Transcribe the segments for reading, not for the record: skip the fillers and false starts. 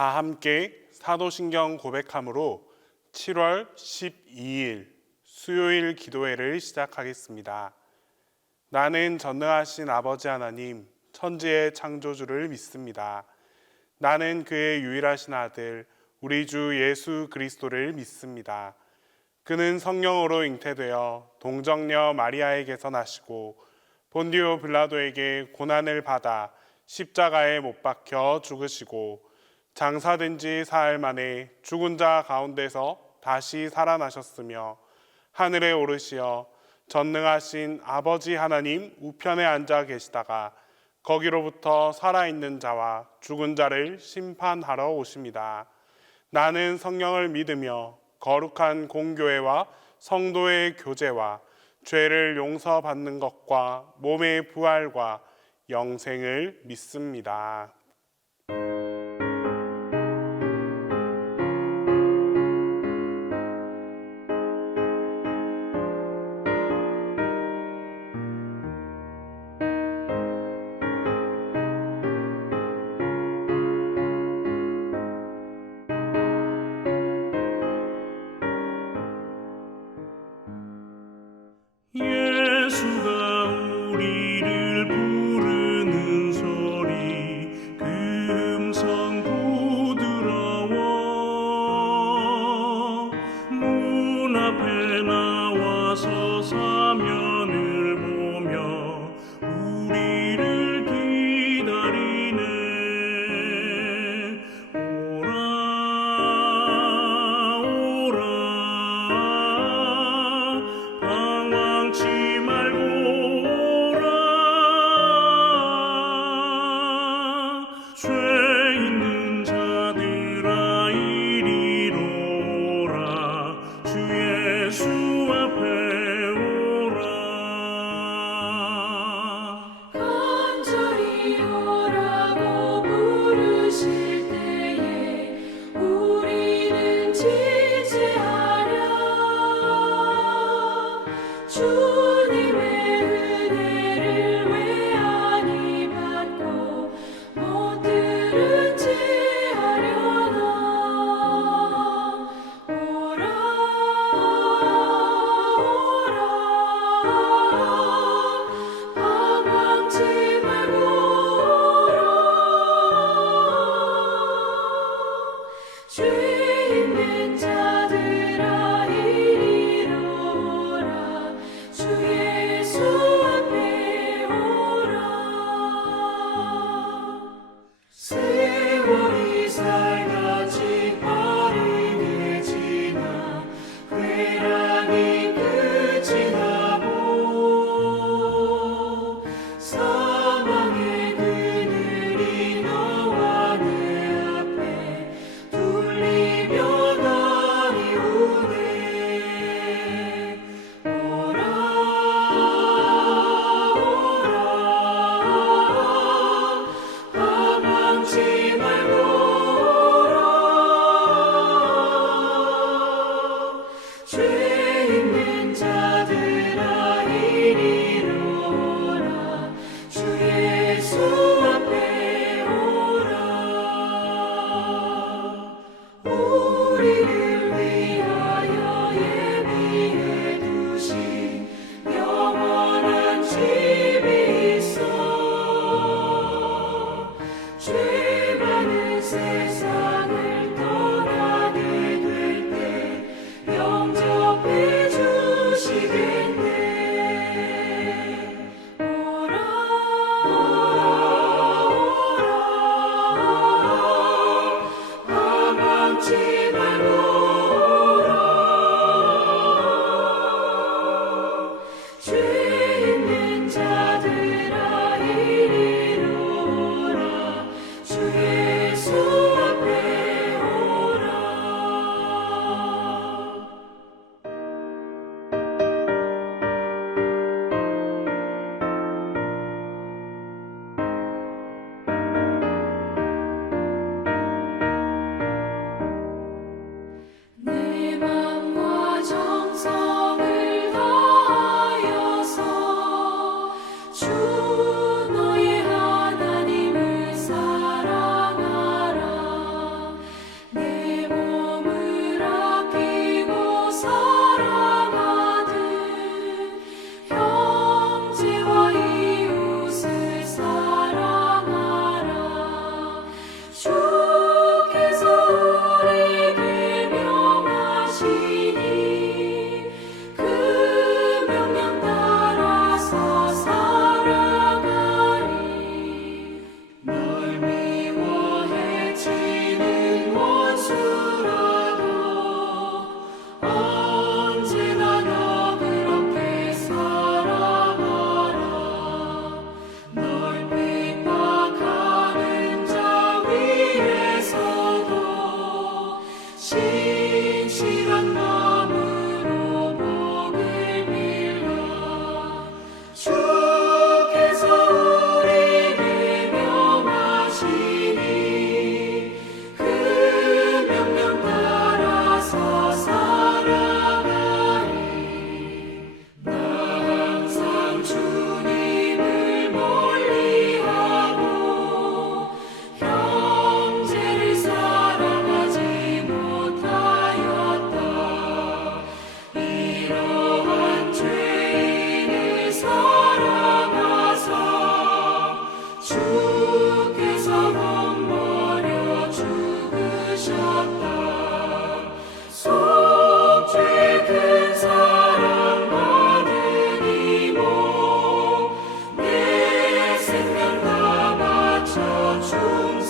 다 함께 사도신경 고백함으로 7월 12일 수요일 기도회를 시작하겠습니다. 나는 전능하신 아버지 하나님, 천지의 창조주를 믿습니다. 나는 그의 유일하신 아들, 우리 주 예수 그리스도를 믿습니다. 그는 성령으로 잉태되어 동정녀 마리아에게서 나시고 본디오 빌라도에게 고난을 받아 십자가에 못 박혀 죽으시고 장사된 지 사흘 만에 죽은 자 가운데서 다시 살아나셨으며 하늘에 오르시어 전능하신 아버지 하나님 우편에 앉아 계시다가 거기로부터 살아있는 자와 죽은 자를 심판하러 오십니다. 나는 성령을 믿으며 거룩한 공교회와 성도의 교제와 죄를 용서받는 것과 몸의 부활과 영생을 믿습니다. 예수가 우리를 부르는 소리 그 음성 부드러워 문 앞에 나와서 사면을 보며 우리를 기다리네. 오라 오라 방황치 말고 오라. 죄 있는 자들아 이리로 오라. 주 예수 앞에 오라. 간절히 오라고 부르실 때에 우리는 지체하랴. 주님의 은혜를 왜 아니 받고 못 들은 채 하려나. 오라 오라 방황치 말고 오라. 죄 있는 자들아 이리로 오라. 주 예수 앞에 오라. 세월이 살같이 빠르게 지나 회랑이 끝이 나고 사망의 그늘이 너와 내 앞에 둘리며 날이 오네. 오라 오라 방황치 말고 오라. 죄 있는 자들아 이리로 오라. 주 예수 앞에 오라. 우리를 위하여 예비해 두신 영원한 집이 있어. 죄 많은 세상을 떠나게 될 때 영접해 주시겠네. 오라 오라 방황치 말고 오라. 죄 있는 자들아 이리로 오라. 주 예수 앞에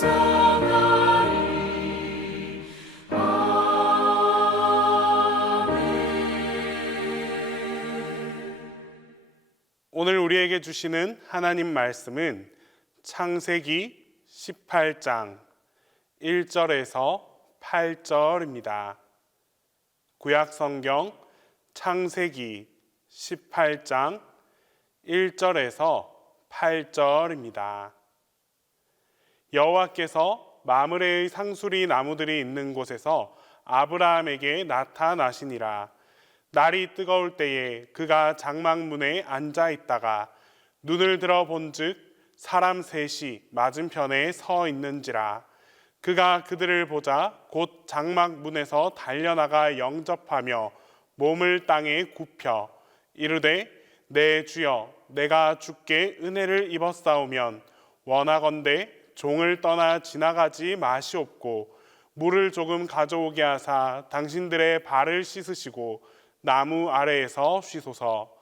묵상하리. 오늘 우리에게 주시는 하나님 말씀은 창세기 18장 1절에서 8절입니다. 구약 성경 창세기 18장 1절에서 8절입니다. 여호와께서 마므레의 상수리 나무들이 있는 곳에서 아브라함에게 나타나시니라. 날이 뜨거울 때에 그가 장막문에 앉아 있다가 눈을 들어 본즉 사람 셋이 맞은편에 서 있는지라. 그가 그들을 보자 곧 장막문에서 달려나가 영접하며 몸을 땅에 굽혀 이르되 내 주여 내가 주께 은혜를 입었사오면 원하건대 종을 떠나 지나가지 마시옵고 물을 조금 가져오게 하사 당신들의 발을 씻으시고 나무 아래에서 쉬소서.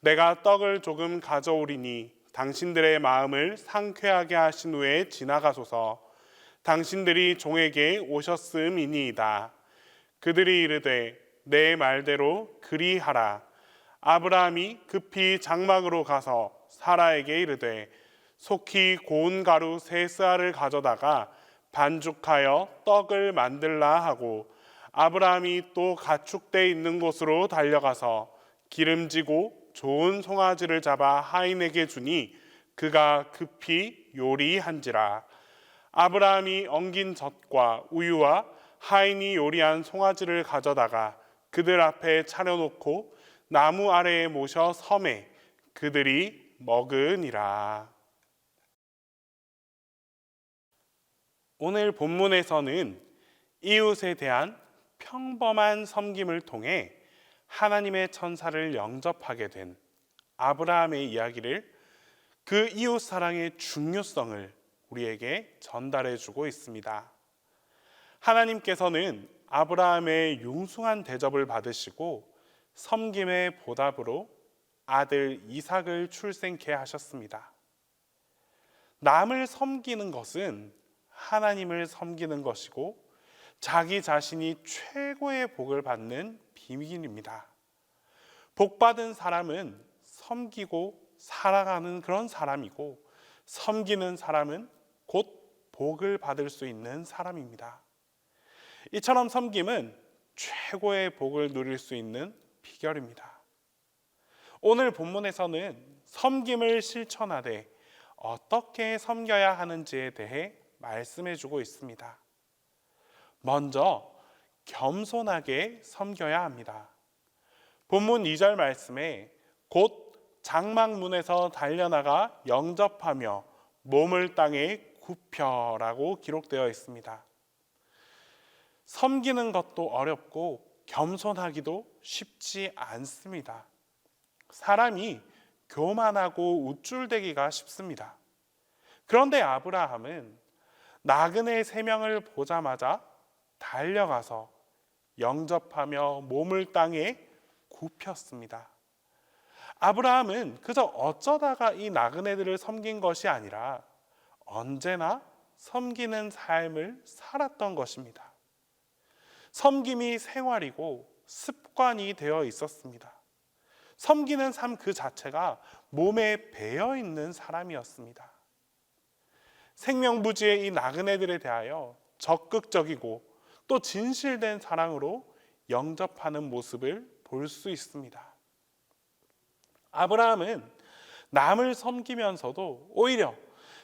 내가 떡을 조금 가져오리니 당신들의 마음을 상쾌하게 하신 후에 지나가소서. 당신들이 종에게 오셨음이니이다. 그들이 이르되 내 말대로 그리하라. 아브라함이 급히 장막으로 가서 사라에게 이르되 속히 고운 가루 세 스아를 가져다가 반죽하여 떡을 만들라 하고 아브라함이 또 가축대 있는 곳으로 달려가서 기름지고 좋은 송아지를 잡아 하인에게 주니 그가 급히 요리한지라. 아브라함이 엉긴 젖과 우유와 하인이 요리한 송아지를 가져다가 그들 앞에 차려놓고 나무 아래에 모셔 섬에 그들이 먹으니라. 오늘 본문에서는 이웃에 대한 평범한 섬김을 통해 하나님의 천사를 영접하게 된 아브라함의 이야기를, 그 이웃 사랑의 중요성을 우리에게 전달해 주고 있습니다. 하나님께서는 아브라함의 융숭한 대접을 받으시고 섬김의 보답으로 아들 이삭을 출생케 하셨습니다. 남을 섬기는 것은 하나님을 섬기는 것이고 자기 자신이 최고의 복을 받는 비밀입니다. 복받은 사람은 섬기고 살아가는 그런 사람이고 섬기는 사람은 곧 복을 받을 수 있는 사람입니다. 이처럼 섬김은 최고의 복을 누릴 수 있는 비결입니다. 오늘 본문에서는 섬김을 실천하되 어떻게 섬겨야 하는지에 대해 말씀해 주고 있습니다. 먼저 겸손하게 섬겨야 합니다. 본문 2절 말씀에 곧 장막문에서 달려나가 영접하며 몸을 땅에 굽혀라고 기록되어 있습니다. 섬기는 것도 어렵고 겸손하기도 쉽지 않습니다. 사람이 교만하고 우쭐대기가 쉽습니다. 그런데 아브라함은 나그네 3명을 보자마자 달려가서 영접하며 몸을 땅에 굽혔습니다. 아브라함은 그저 어쩌다가 이 나그네들을 섬긴 것이 아니라 언제나 섬기는 삶을 살았던 것입니다. 섬김이 생활이고 습관이 되어 있었습니다. 섬기는 삶 그 자체가 몸에 배어 있는 사람이었습니다. 생명부지의 이 나그네들에 대하여 적극적이고 또 진실된 사랑으로 영접하는 모습을 볼 수 있습니다. 아브라함은 남을 섬기면서도 오히려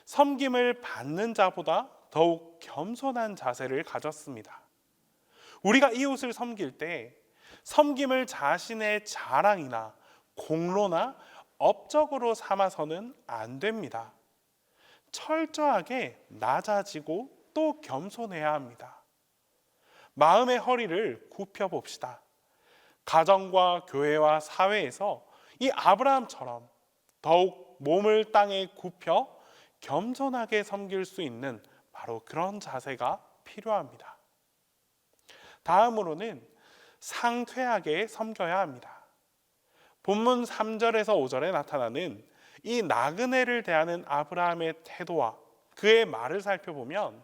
섬김을 받는 자보다 더욱 겸손한 자세를 가졌습니다. 우리가 이웃을 섬길 때 섬김을 자신의 자랑이나 공로나 업적으로 삼아서는 안 됩니다. 철저하게 낮아지고 또 겸손해야 합니다. 마음의 허리를 굽혀 봅시다. 가정과 교회와 사회에서 이 아브라함처럼 더욱 몸을 땅에 굽혀 겸손하게 섬길 수 있는 바로 그런 자세가 필요합니다. 다음으로는 상쾌하게 섬겨야 합니다. 본문 3절에서 5절에 나타나는 이 나그네를 대하는 아브라함의 태도와 그의 말을 살펴보면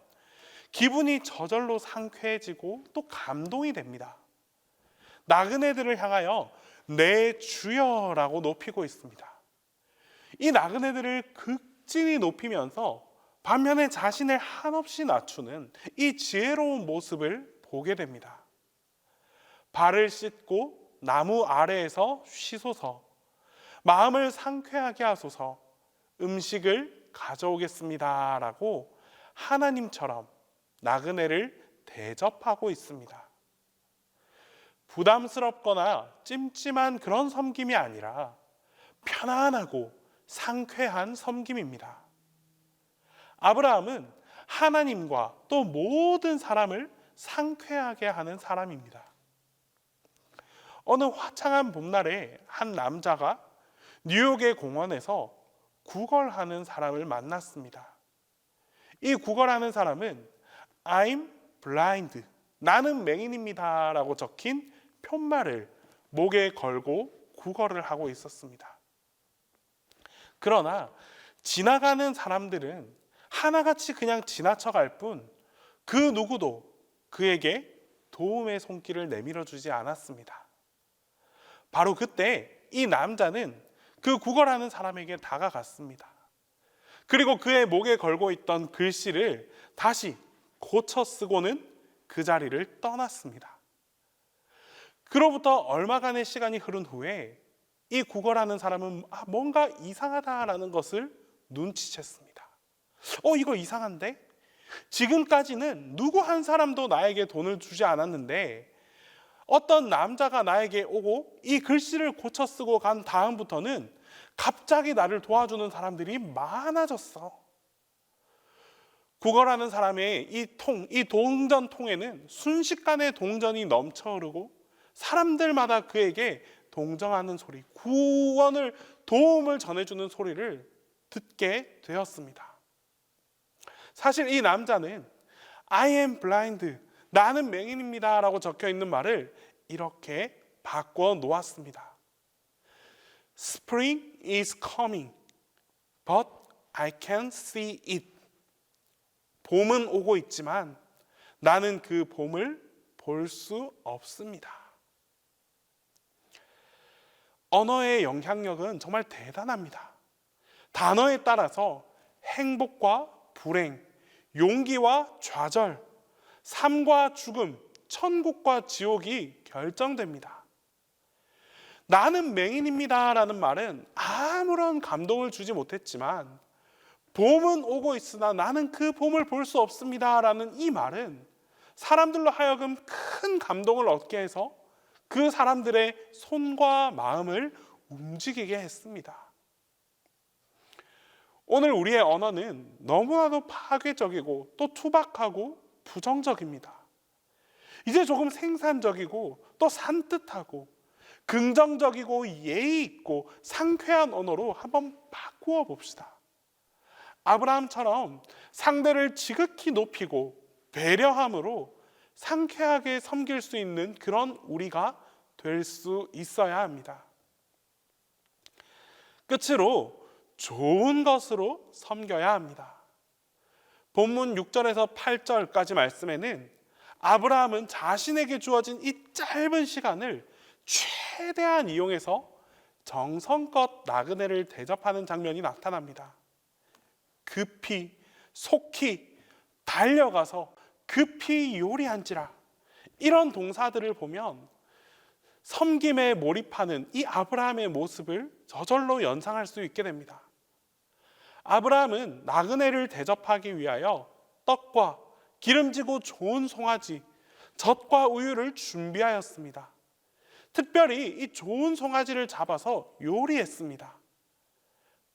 기분이 저절로 상쾌해지고 또 감동이 됩니다. 나그네들을 향하여 내 주여라고 높이고 있습니다. 이 나그네들을 극진히 높이면서 반면에 자신을 한없이 낮추는 이 지혜로운 모습을 보게 됩니다. 발을 씻고 나무 아래에서 쉬소서, 마음을 상쾌하게 하소서, 음식을 가져오겠습니다 라고 하나님처럼 나그네를 대접하고 있습니다. 부담스럽거나 찜찜한 그런 섬김이 아니라 편안하고 상쾌한 섬김입니다. 아브라함은 하나님과 또 모든 사람을 상쾌하게 하는 사람입니다. 어느 화창한 봄날에 한 남자가 뉴욕의 공원에서 구걸하는 사람을 만났습니다. 이 구걸하는 사람은 I'm blind, 나는 맹인입니다 라고 적힌 편말을 목에 걸고 구걸을 하고 있었습니다. 그러나 지나가는 사람들은 하나같이 그냥 지나쳐갈 뿐 그 누구도 그에게 도움의 손길을 내밀어 주지 않았습니다. 바로 그때 이 남자는 그 구걸하는 사람에게 다가갔습니다. 그리고 그의 목에 걸고 있던 글씨를 다시 고쳐 쓰고는 그 자리를 떠났습니다. 그로부터 얼마간의 시간이 흐른 후에 이 구걸하는 사람은 뭔가 이상하다라는 것을 눈치챘습니다. 이거 이상한데? 지금까지는 누구 한 사람도 나에게 돈을 주지 않았는데 어떤 남자가 나에게 오고 이 글씨를 고쳐 쓰고 간 다음부터는 갑자기 나를 도와주는 사람들이 많아졌어. 구걸하는 사람의 이 동전통에는 순식간에 동전이 넘쳐 흐르고 사람들마다 그에게 동정하는 소리, 구원을, 도움을 전해주는 소리를 듣게 되었습니다. 사실 이 남자는 I am blind, 나는 맹인입니다 라고 적혀 있는 말을 이렇게 바꿔 놓았습니다. Spring is coming, but I can't see it. 봄은 오고 있지만 나는 그 봄을 볼 수 없습니다. 언어의 영향력은 정말 대단합니다. 단어에 따라서 행복과 불행, 용기와 좌절, 삶과 죽음, 천국과 지옥이 결정됩니다. 나는 맹인입니다 라는 말은 아무런 감동을 주지 못했지만 봄은 오고 있으나 나는 그 봄을 볼 수 없습니다 라는 이 말은 사람들로 하여금 큰 감동을 얻게 해서 그 사람들의 손과 마음을 움직이게 했습니다. 오늘 우리의 언어는 너무나도 파괴적이고 또 투박하고 부정적입니다. 이제 조금 생산적이고 또 산뜻하고 긍정적이고 예의 있고 상쾌한 언어로 한번 바꾸어 봅시다. 아브라함처럼 상대를 지극히 높이고 배려함으로 상쾌하게 섬길 수 있는 그런 우리가 될 수 있어야 합니다. 끝으로 좋은 것으로 섬겨야 합니다. 본문 6절에서 8절까지 말씀에는 아브라함은 자신에게 주어진 이 짧은 시간을 최대한 이용해서 정성껏 나그네를 대접하는 장면이 나타납니다. 급히, 속히, 달려가서 급히 요리한지라, 이런 동사들을 보면 섬김에 몰입하는 이 아브라함의 모습을 저절로 연상할 수 있게 됩니다. 아브라함은 나그네를 대접하기 위하여 떡과 기름지고 좋은 송아지, 젖과 우유를 준비하였습니다. 특별히 이 좋은 송아지를 잡아서 요리했습니다.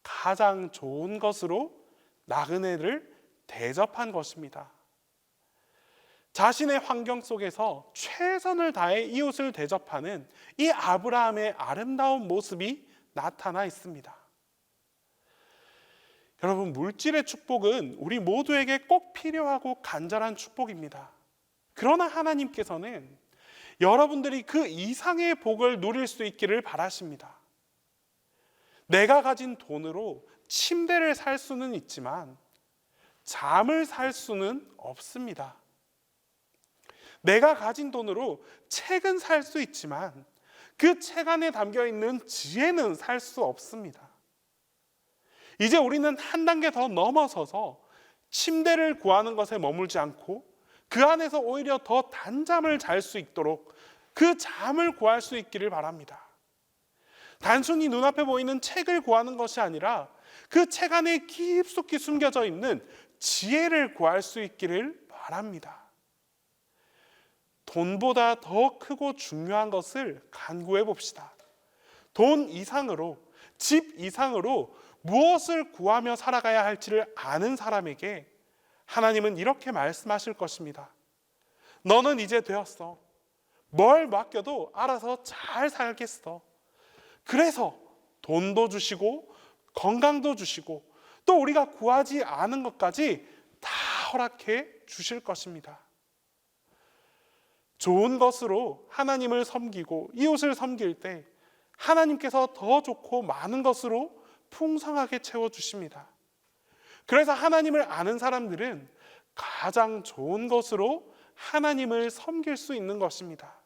가장 좋은 것으로 나그네를 대접한 것입니다. 자신의 환경 속에서 최선을 다해 이웃을 대접하는 이 아브라함의 아름다운 모습이 나타나 있습니다. 여러분, 물질의 축복은 우리 모두에게 꼭 필요하고 간절한 축복입니다. 그러나 하나님께서는 여러분들이 그 이상의 복을 누릴 수 있기를 바라십니다. 내가 가진 돈으로 침대를 살 수는 있지만 잠을 살 수는 없습니다. 내가 가진 돈으로 책은 살 수 있지만 그 책 안에 담겨 있는 지혜는 살 수 없습니다. 이제 우리는 한 단계 더 넘어서서 침대를 구하는 것에 머물지 않고 그 안에서 오히려 더 단잠을 잘 수 있도록 그 잠을 구할 수 있기를 바랍니다. 단순히 눈앞에 보이는 책을 구하는 것이 아니라 그 책 안에 깊숙이 숨겨져 있는 지혜를 구할 수 있기를 바랍니다. 돈보다 더 크고 중요한 것을 간구해 봅시다. 돈 이상으로, 집 이상으로 무엇을 구하며 살아가야 할지를 아는 사람에게 하나님은 이렇게 말씀하실 것입니다. 너는 이제 되었어. 뭘 맡겨도 알아서 잘 살겠어. 그래서 돈도 주시고 건강도 주시고 또 우리가 구하지 않은 것까지 다 허락해 주실 것입니다. 좋은 것으로 하나님을 섬기고 이웃을 섬길 때 하나님께서 더 좋고 많은 것으로 풍성하게 채워주십니다. 그래서 하나님을 아는 사람들은 가장 좋은 것으로 하나님을 섬길 수 있는 것입니다.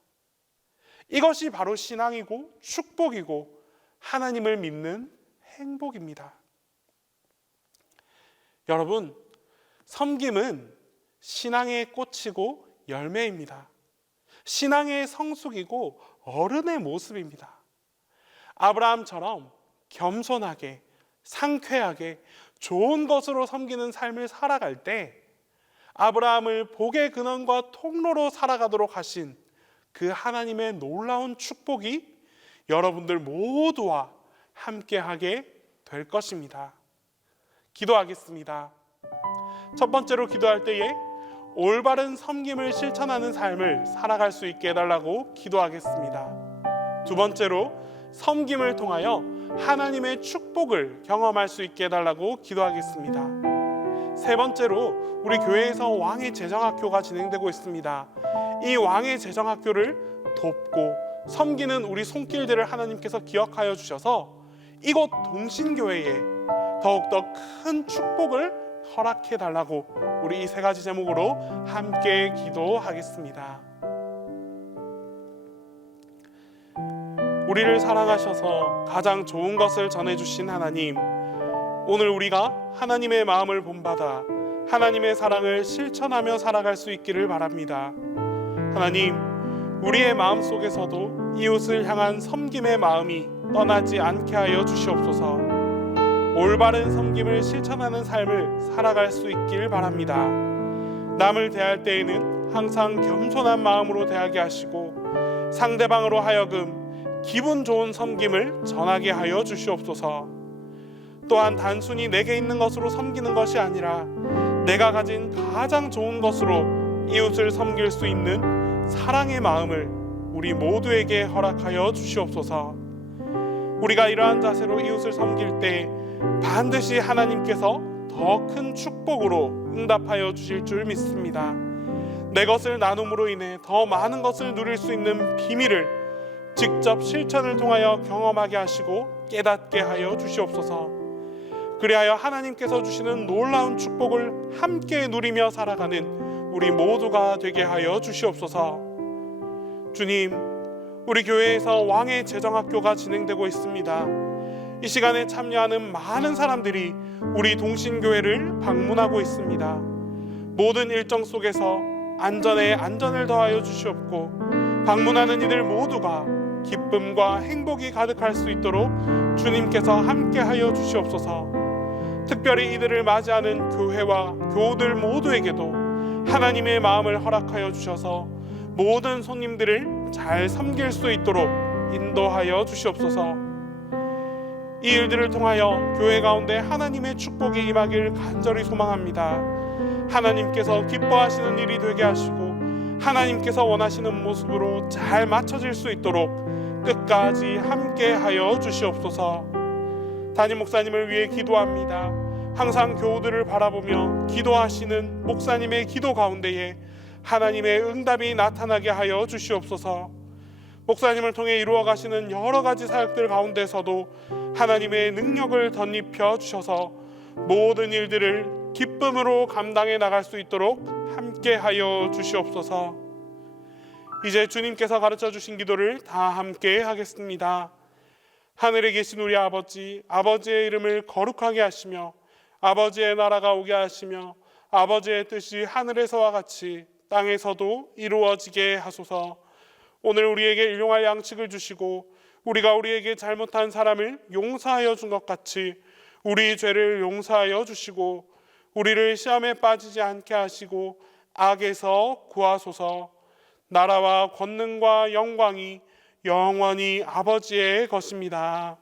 이것이 바로 신앙이고 축복이고 하나님을 믿는 행복입니다. 여러분, 섬김은 신앙의 꽃이고 열매입니다. 신앙의 성숙이고 어른의 모습입니다. 아브라함처럼 겸손하게, 상쾌하게 좋은 것으로 섬기는 삶을 살아갈 때 아브라함을 복의 근원과 통로로 살아가도록 하신 그 하나님의 놀라운 축복이 여러분들 모두와 함께하게 될 것입니다. 기도하겠습니다. 첫 번째로 기도할 때에 올바른 섬김을 실천하는 삶을 살아갈 수 있게 해달라고 기도하겠습니다. 두 번째로 섬김을 통하여 하나님의 축복을 경험할 수 있게 해달라고 기도하겠습니다. 세 번째로 우리 교회에서 왕의 재정학교가 진행되고 있습니다. 이 왕의 재정학교를 돕고 섬기는 우리 손길들을 하나님께서 기억하여 주셔서 이곳 동신교회에 더욱더 큰 축복을 허락해 달라고 우리 이 세 가지 제목으로 함께 기도하겠습니다. 우리를 사랑하셔서 가장 좋은 것을 전해주신 하나님, 오늘 우리가 하나님의 마음을 본받아 하나님의 사랑을 실천하며 살아갈 수 있기를 바랍니다. 하나님, 우리의 마음속에서도 이웃을 향한 섬김의 마음이 떠나지 않게 하여 주시옵소서. 올바른 섬김을 실천하는 삶을 살아갈 수 있길 바랍니다. 남을 대할 때에는 항상 겸손한 마음으로 대하게 하시고 상대방으로 하여금 기분 좋은 섬김을 전하게 하여 주시옵소서. 또한 단순히 내게 있는 것으로 섬기는 것이 아니라 내가 가진 가장 좋은 것으로 이웃을 섬길 수 있는 사랑의 마음을 우리 모두에게 허락하여 주시옵소서. 우리가 이러한 자세로 이웃을 섬길 때 반드시 하나님께서 더 큰 축복으로 응답하여 주실 줄 믿습니다. 내 것을 나눔으로 인해 더 많은 것을 누릴 수 있는 비밀을 직접 실천을 통하여 경험하게 하시고 깨닫게 하여 주시옵소서. 그리하여 하나님께서 주시는 놀라운 축복을 함께 누리며 살아가는 우리 모두가 되게 하여 주시옵소서. 주님, 우리 교회에서 왕의 재정학교가 진행되고 있습니다. 이 시간에 참여하는 많은 사람들이 우리 동신교회를 방문하고 있습니다. 모든 일정 속에서 안전에 안전을 더하여 주시옵고 방문하는 이들 모두가 기쁨과 행복이 가득할 수 있도록 주님께서 함께하여 주시옵소서. 특별히 이들을 맞이하는 교회와 교우들 모두에게도 하나님의 마음을 허락하여 주셔서 모든 손님들을 잘 섬길 수 있도록 인도하여 주시옵소서. 이 일들을 통하여 교회 가운데 하나님의 축복이 임하길 간절히 소망합니다. 하나님께서 기뻐하시는 일이 되게 하시고 하나님께서 원하시는 모습으로 잘 맞춰질 수 있도록 끝까지 함께하여 주시옵소서. 담임 목사님을 위해 기도합니다. 항상 교우들을 바라보며 기도하시는 목사님의 기도 가운데에 하나님의 응답이 나타나게 하여 주시옵소서. 목사님을 통해 이루어 가시는 여러 가지 사역들 가운데서도 하나님의 능력을 덧입혀 주셔서 모든 일들을 기쁨으로 감당해 나갈 수 있도록 함께하여 주시옵소서. 이제 주님께서 가르쳐 주신 기도를 다 함께 하겠습니다. 하늘에 계신 우리 아버지, 아버지의 이름을 거룩하게 하시며 아버지의 나라가 오게 하시며 아버지의 뜻이 하늘에서와 같이 땅에서도 이루어지게 하소서. 오늘 우리에게 일용할 양식을 주시고 우리가 우리에게 잘못한 사람을 용서하여 준 것 같이 우리 죄를 용서하여 주시고 우리를 시험에 빠지지 않게 하시고 악에서 구하소서. 나라와 권능과 영광이 영원히 아버지의 것입니다.